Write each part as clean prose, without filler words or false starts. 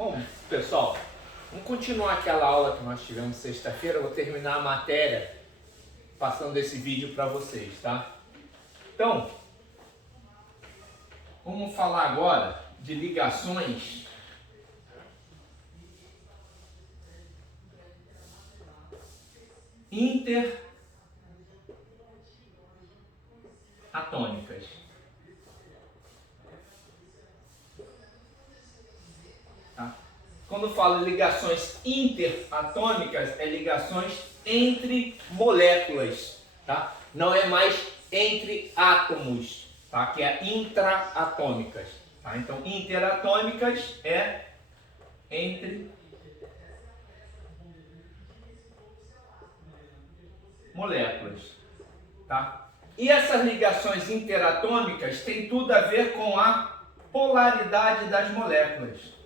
Bom, pessoal, vamos continuar aquela aula que nós tivemos sexta-feira. Eu vou terminar a matéria passando esse vídeo para vocês, tá? Então, vamos falar agora de ligações interatômicas. Tá? Quando eu falo ligações interatômicas, é ligações entre moléculas, tá? Não é mais entre átomos, tá? Que é intraatômicas, tá? Então, interatômicas é entre moléculas, tá? E essas ligações interatômicas têm tudo a ver com a polaridade das moléculas.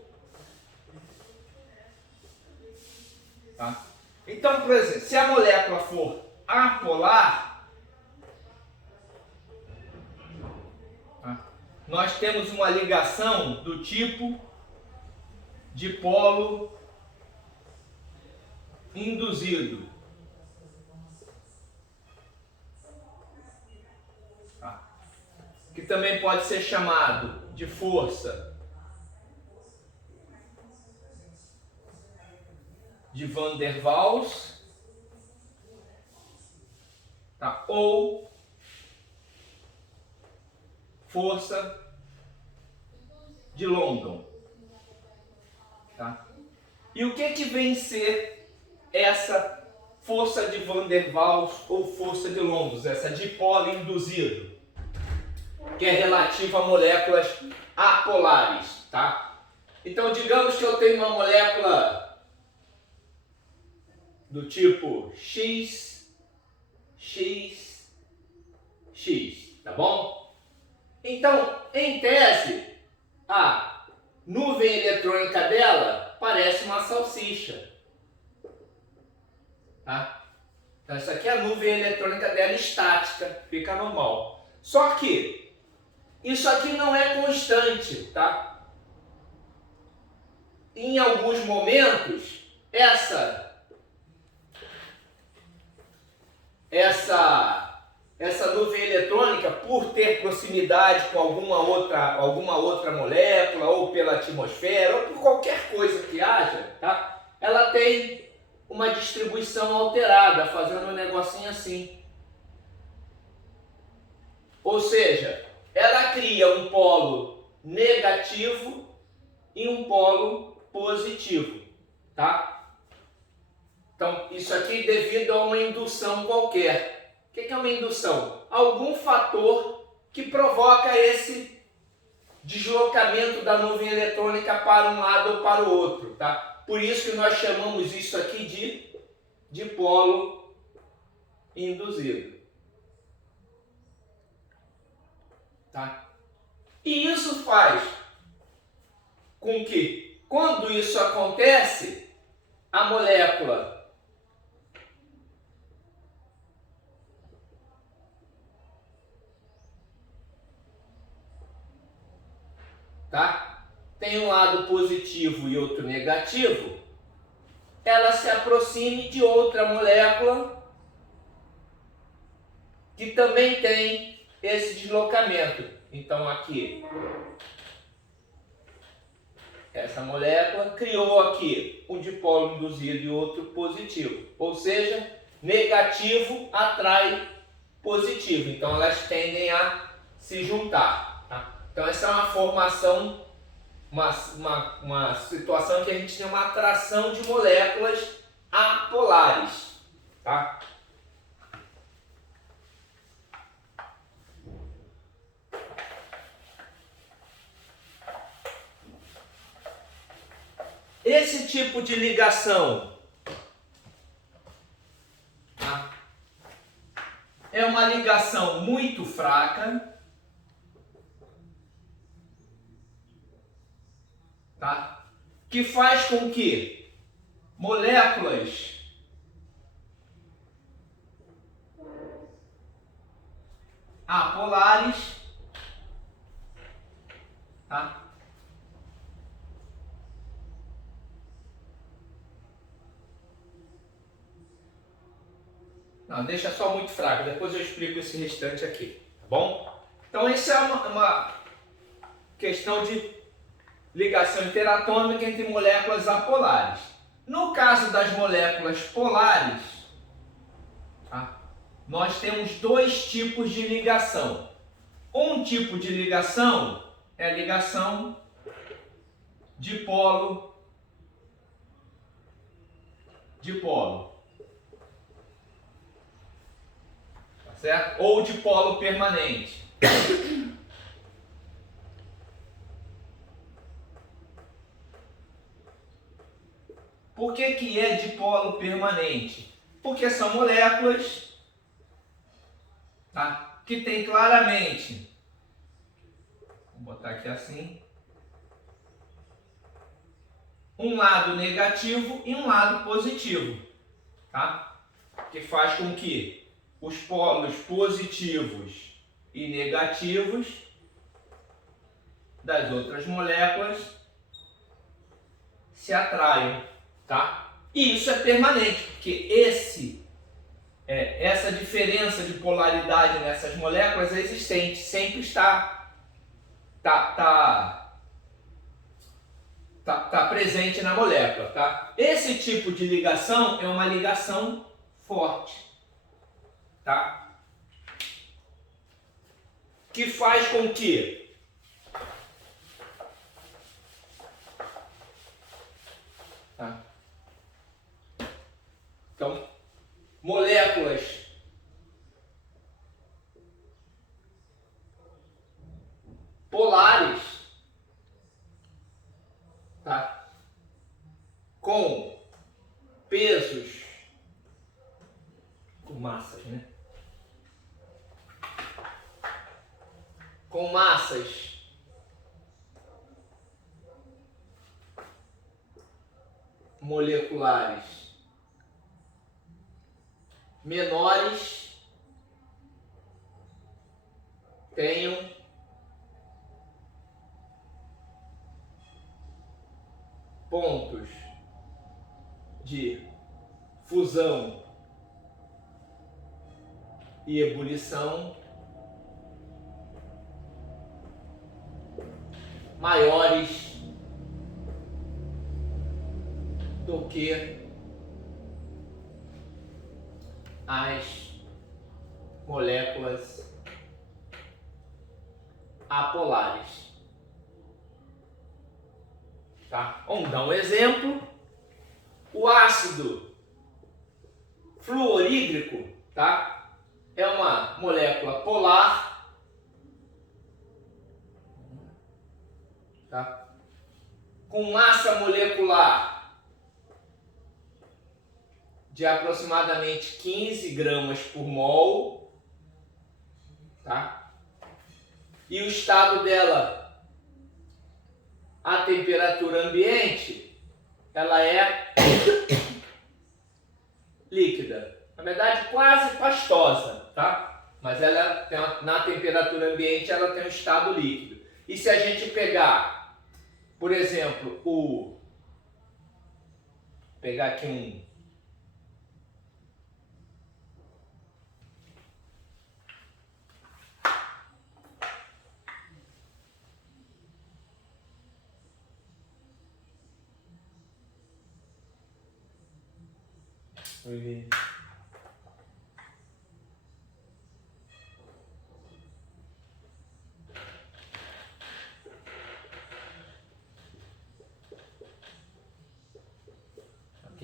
Tá? Então, por exemplo, se a molécula for apolar, tá? Nós temos uma ligação do tipo dipolo induzido. Tá? Que também pode ser chamado de força de Van der Waals, tá? Ou força de London. Tá? E o que vem ser essa força de Van der Waals ou força de London, essa dipolo induzido, que é relativa a moléculas apolares, tá? Então, digamos que eu tenho uma molécula do tipo X, X, X, tá bom? Então, em tese, a nuvem eletrônica dela parece uma salsicha, tá? Então, essa aqui é a nuvem eletrônica dela estática, fica normal. Só que isso aqui não é constante, tá? Em alguns momentos, essa nuvem eletrônica, por ter proximidade com alguma outra molécula, ou pela atmosfera, ou por qualquer coisa que haja, tá? Ela tem uma distribuição alterada, fazendo um negocinho assim. Ou seja, ela cria um polo negativo e um polo positivo, tá? Então, isso aqui devido a uma indução qualquer. O que é uma indução? Algum fator que provoca esse deslocamento da nuvem eletrônica para um lado ou para o outro, tá? Por isso que nós chamamos isso aqui de dipolo induzido. Tá? E isso faz com que, quando isso acontece, a molécula tem um lado positivo e outro negativo, ela se aproxime de outra molécula que também tem esse deslocamento. Então aqui, essa molécula criou aqui um dipolo induzido e outro positivo. Ou seja, negativo atrai positivo. Então elas tendem a se juntar. Tá? Então essa é uma formação, uma situação em que a gente tem uma atração de moléculas apolares. Tá? Esse tipo de ligação, tá? É uma ligação muito fraca, tá? Que faz com que moléculas apolares, tá? Não, deixa só muito fraco, depois eu explico esse restante aqui, tá bom? Então isso é uma questão de ligação interatômica entre moléculas apolares. No caso das moléculas polares, tá? Nós temos dois tipos de ligação. Um tipo de ligação é a ligação dipolo tá certo? Ou dipolo permanente. Por que é dipolo permanente? Porque são moléculas, tá, que tem claramente, vou botar aqui assim, um lado negativo e um lado positivo, tá? Que faz com que os polos positivos e negativos das outras moléculas se atraiam, tá? E isso é permanente, porque essa diferença de polaridade nessas moléculas é existente, sempre está presente na molécula, tá? Esse tipo de ligação é uma ligação forte, tá? Que faz com que então, moléculas polares, tá, com pesos, com massas, né? Com massas moleculares menores tenham pontos de fusão e ebulição maiores do que as moléculas apolares. Tá? Vamos dar um exemplo. O ácido fluorídrico, tá? É uma molécula polar, tá? Com massa molecular de aproximadamente 15 gramas por mol, tá? E o estado dela, a temperatura ambiente, ela é líquida. Na verdade, quase pastosa, tá? Mas ela tem na temperatura ambiente ela tem um estado líquido. E se a gente pegar, por exemplo, pegar aqui um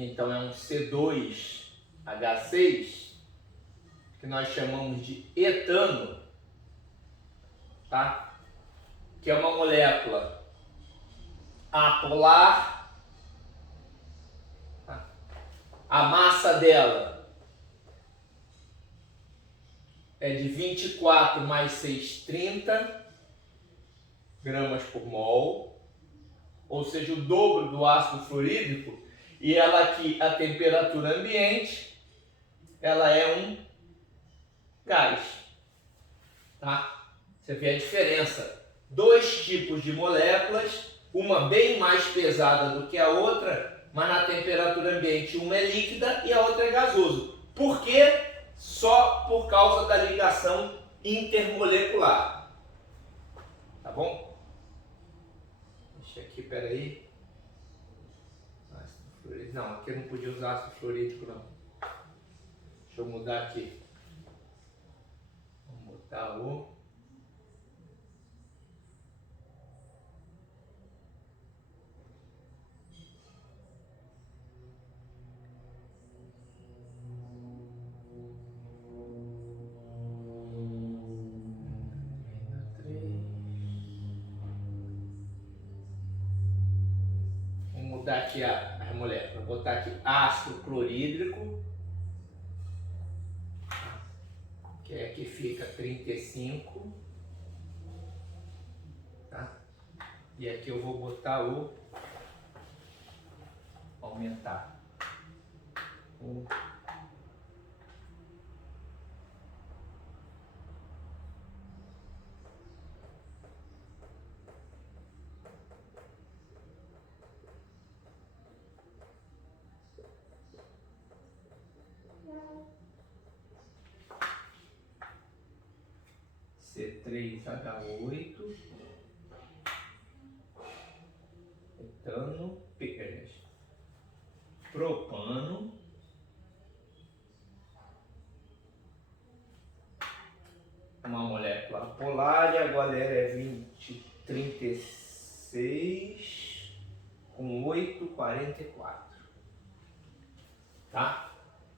aqui então é um C2H6, que nós chamamos de etano, tá? Que é uma molécula apolar. A massa dela é de 24 mais 6, 30 gramas por mol, ou seja, o dobro do ácido fluorídrico, e ela aqui, a temperatura ambiente, ela é um gás, tá? Você vê a diferença, dois tipos de moléculas, uma bem mais pesada do que a outra, mas na temperatura ambiente uma é líquida e a outra é gasoso. Por quê? só por causa da ligação intermolecular. Tá bom? Deixa aqui, peraí. Ácido fluorídrico. Não, aqui eu não podia usar ácido fluorídrico, não. Deixa eu mudar aqui. Vamos botar o... mudar aqui a molécula, vou botar aqui ácido clorídrico, que é que fica 35, tá? E aqui eu vou botar o aumentar o C3H8, etano, propano, uma molécula polar, e agora é 2036 com 8,44, tá?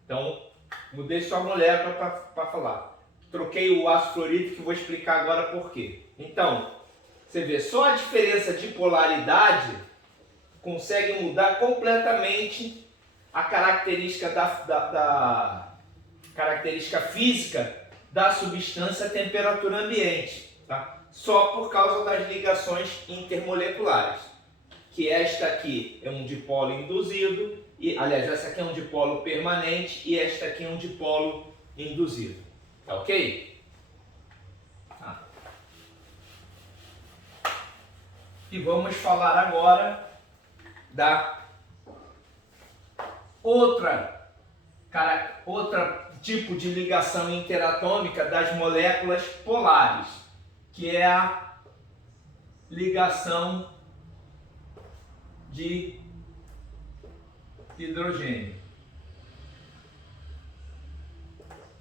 Então, mudei só a molécula para falar. Troquei o ácido fluorídrico e vou explicar agora por quê. Então, você vê, só a diferença de polaridade consegue mudar completamente a característica da característica física da substância à temperatura ambiente, tá? Só por causa das ligações intermoleculares. Que esta aqui é um dipolo induzido, e, aliás, essa aqui é um dipolo permanente e esta aqui é um dipolo induzido. Tá ok? Tá. E vamos falar agora da outra tipo de ligação interatômica das moléculas polares, que é a ligação de hidrogênio.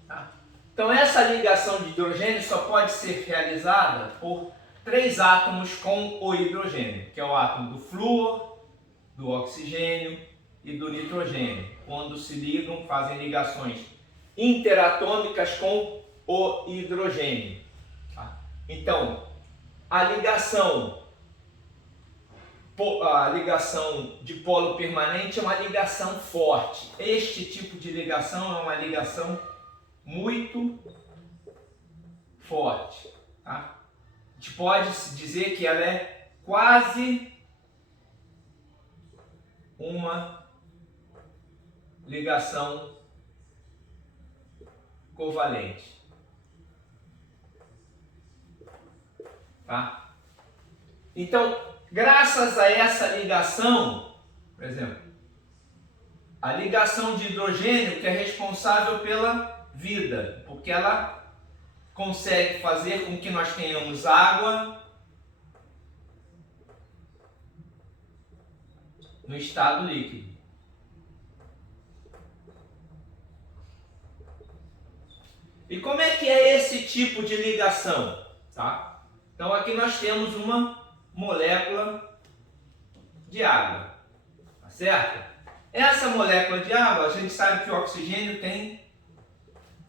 Tá? Então essa ligação de hidrogênio só pode ser realizada por 3 átomos com o hidrogênio, que é o átomo do flúor, do oxigênio e do nitrogênio. Quando se ligam, fazem ligações interatômicas com o hidrogênio. Tá? Então, a ligação de polo permanente é uma ligação forte. Este tipo de ligação é uma ligação muito forte. Tá? A gente pode dizer que ela é quase uma ligação covalente. Tá? Então, graças a essa ligação, por exemplo, a ligação de hidrogênio que é responsável pela vida, porque ela consegue fazer com que nós tenhamos água no estado líquido. E como é que é esse tipo de ligação? Tá? Então aqui nós temos uma molécula de água, tá certo? Essa molécula de água, a gente sabe que o oxigênio tem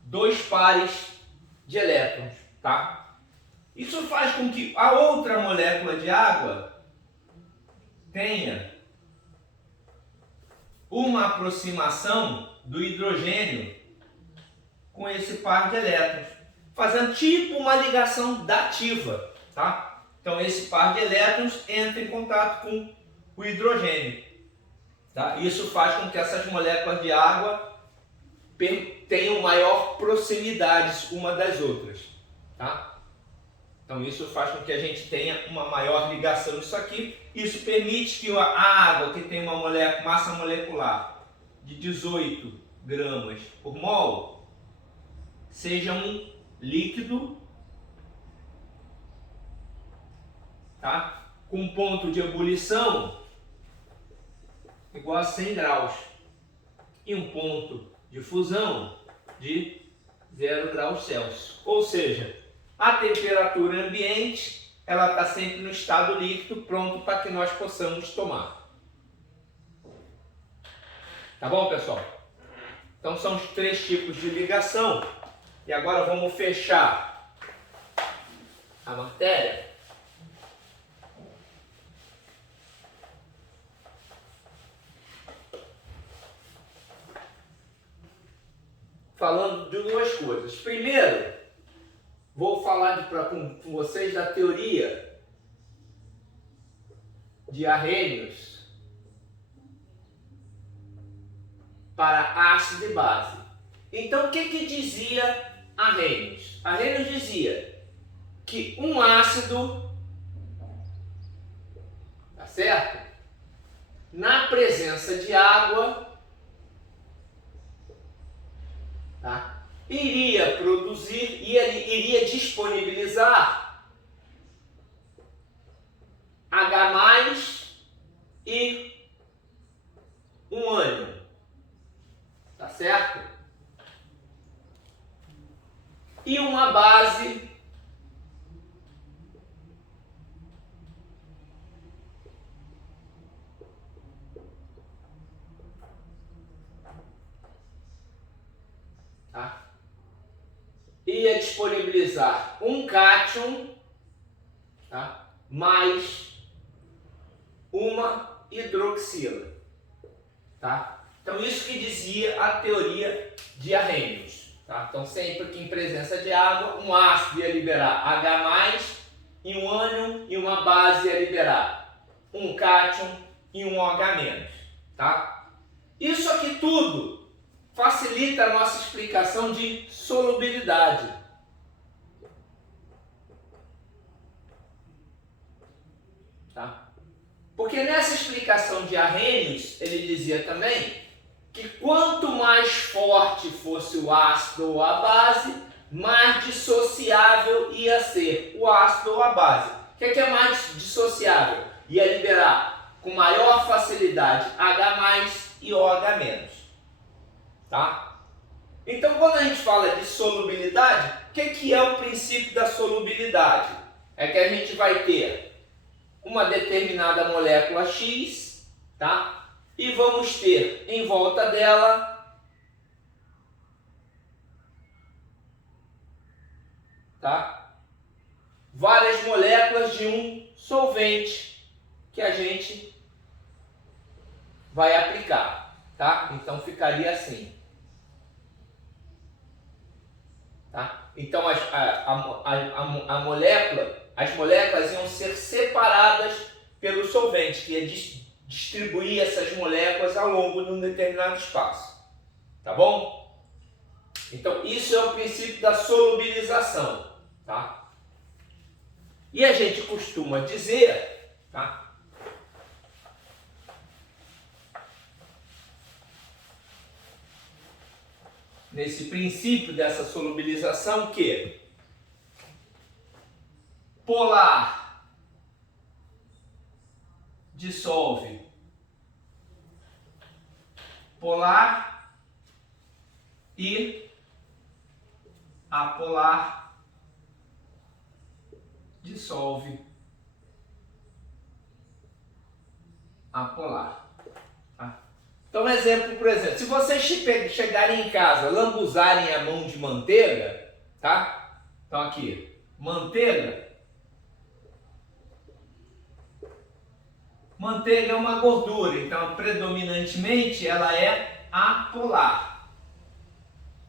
2 pares de elétrons, tá? Isso faz com que a outra molécula de água tenha uma aproximação do hidrogênio com esse par de elétrons, fazendo tipo uma ligação dativa, tá? Então esse par de elétrons entra em contato com o hidrogênio, tá? Isso faz com que essas moléculas de água tenham maior proximidade uma das outras, tá? Então isso faz com que a gente tenha uma maior ligação nisso aqui. Isso permite que a água, que tem uma massa molecular de 18 gramas por mol, seja um líquido, tá? Com ponto de ebulição igual a 100 graus e um ponto de fusão de 0 graus Celsius. Ou seja, a temperatura ambiente ela está sempre no estado líquido, pronto para que nós possamos tomar. Tá bom, pessoal? Então são os 3 tipos de ligação. E agora vamos fechar a matéria. Falando de 2 coisas. Primeiro, vou falar com vocês da teoria de Arrhenius para ácido e base. Então, o que dizia Arrhenius? Arrhenius dizia que um ácido, tá certo? Na presença de água, tá? Iria produzir, iria disponibilizar H+ e um ânion, tá certo? E uma base tá? Ia disponibilizar um cátion, tá? Mais uma hidroxila, tá? Então isso que dizia a teoria de Arrhenius, tá? Então sempre que em presença de água, um ácido ia liberar H+ e um ânion, e uma base ia liberar um cátion e um OH-, tá? Isso aqui tudo facilita a nossa explicação de solubilidade. Tá? Porque nessa explicação de Arrhenius, ele dizia também que quanto mais forte fosse o ácido ou a base, mais dissociável ia ser o ácido ou a base. O que é mais dissociável? Ia liberar com maior facilidade H+ e OH-. Tá? Então, quando a gente fala de solubilidade, o que é o princípio da solubilidade? É que a gente vai ter uma determinada molécula X, tá? E vamos ter em volta dela, tá? Várias moléculas de um solvente que a gente vai aplicar, tá? Então ficaria assim. Tá? Então a molécula, as moléculas iam ser separadas pelo solvente, que ia distribuir essas moléculas ao longo de um determinado espaço. Tá bom? Então isso é o princípio da solubilização. Tá? E a gente costuma dizer, tá? Nesse princípio dessa solubilização, que polar dissolve polar e apolar dissolve apolar. Tá? Então, exemplo, por exemplo, se vocês chegarem em casa, lambuzarem a mão de manteiga, tá? Então aqui, manteiga. Manteiga é uma gordura, então predominantemente ela é apolar.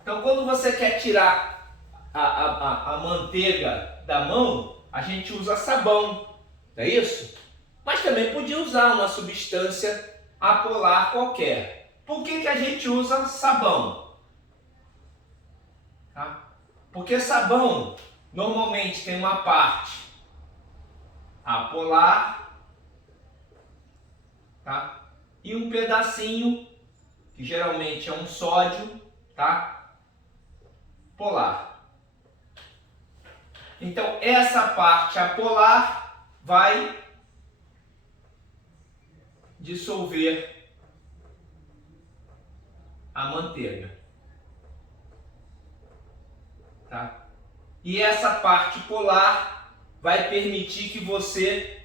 Então quando você quer tirar a manteiga da mão, a gente usa sabão, não é isso? Mas também podia usar uma substância apolar qualquer. Por que a gente usa sabão? Tá? Porque sabão normalmente tem uma parte apolar, tá? E um pedacinho, que geralmente é um sódio, tá? polar. Então, essa parte apolar vai dissolver a manteiga. Tá? E essa parte polar vai permitir que você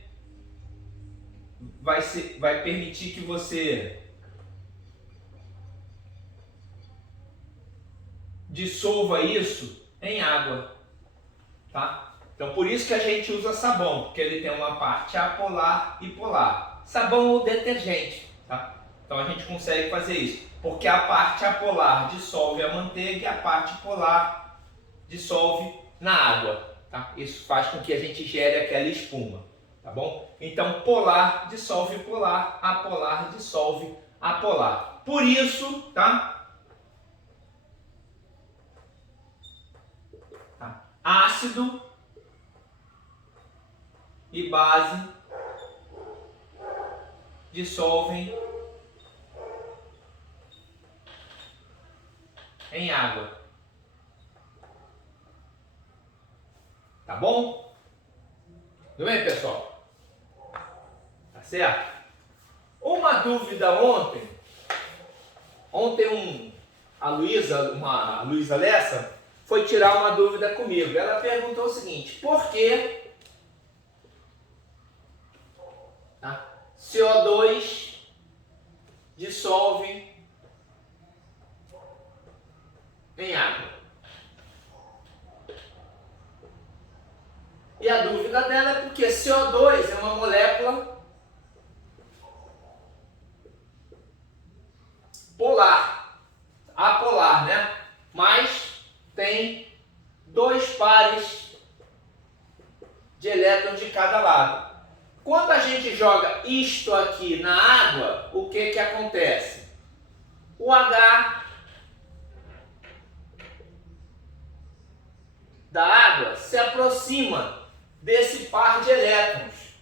dissolva isso em água, tá? Então por isso que a gente usa sabão, porque ele tem uma parte apolar e polar. Sabão ou detergente, tá? Então a gente consegue fazer isso, porque a parte apolar dissolve a manteiga e a parte polar dissolve na água, tá? Isso faz com que a gente gere aquela espuma, tá bom? Então polar dissolve polar, apolar dissolve apolar. Por isso, tá? Ácido e base dissolvem em água. Tá bom? Tudo bem, pessoal? Tá certo? Uma dúvida ontem a Luísa Lessa foi tirar uma dúvida comigo. Ela perguntou o seguinte: por que CO2 dissolve em água? E a dúvida dela é porque CO2 é uma molécula polar, apolar, né? Mas tem 2 pares de elétrons de cada lado. Quando a gente joga isto aqui na água, o que que acontece? O H da água se aproxima desse par de elétrons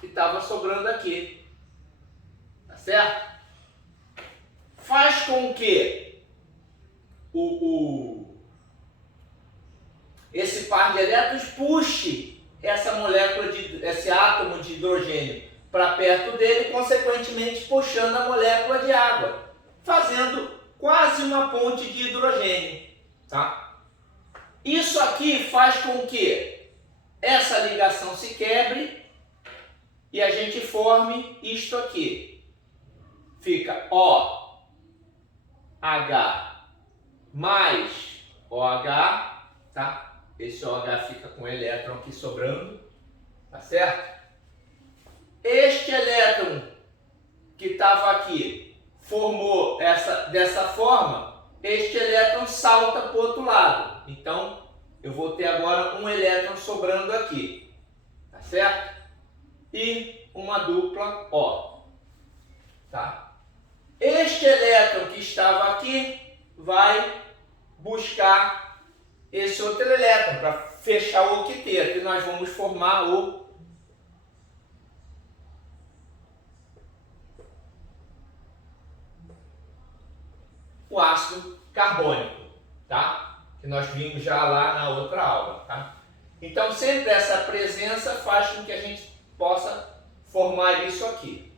que estava sobrando aqui. Tá certo? Faz com que esse par de elétrons puxe esse átomo de hidrogênio para perto dele, consequentemente puxando a molécula de água, fazendo quase uma ponte de hidrogênio, tá? Isso aqui faz com que essa ligação se quebre e a gente forme isto aqui. Fica OH mais OH, tá? Esse OH fica com o elétron aqui sobrando, tá certo? Este elétron que estava aqui formou dessa forma, este elétron salta para o outro lado. Então, eu vou ter agora um elétron sobrando aqui, tá certo? E uma dupla O, tá? Este elétron que estava aqui vai buscar esse outro elétron para fechar o octeto, e nós vamos formar o ácido carbônico, tá? Que nós vimos já lá na outra aula, tá? Então sempre essa presença faz com que a gente possa formar isso aqui.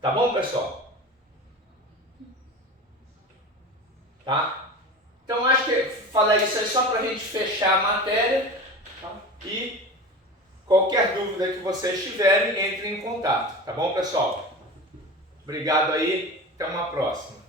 Tá bom, pessoal? Tá? Então acho que falar isso aí só para a gente fechar a matéria, tá? E qualquer dúvida que vocês tiverem, entrem em contato, tá bom, pessoal? Obrigado aí, até uma próxima.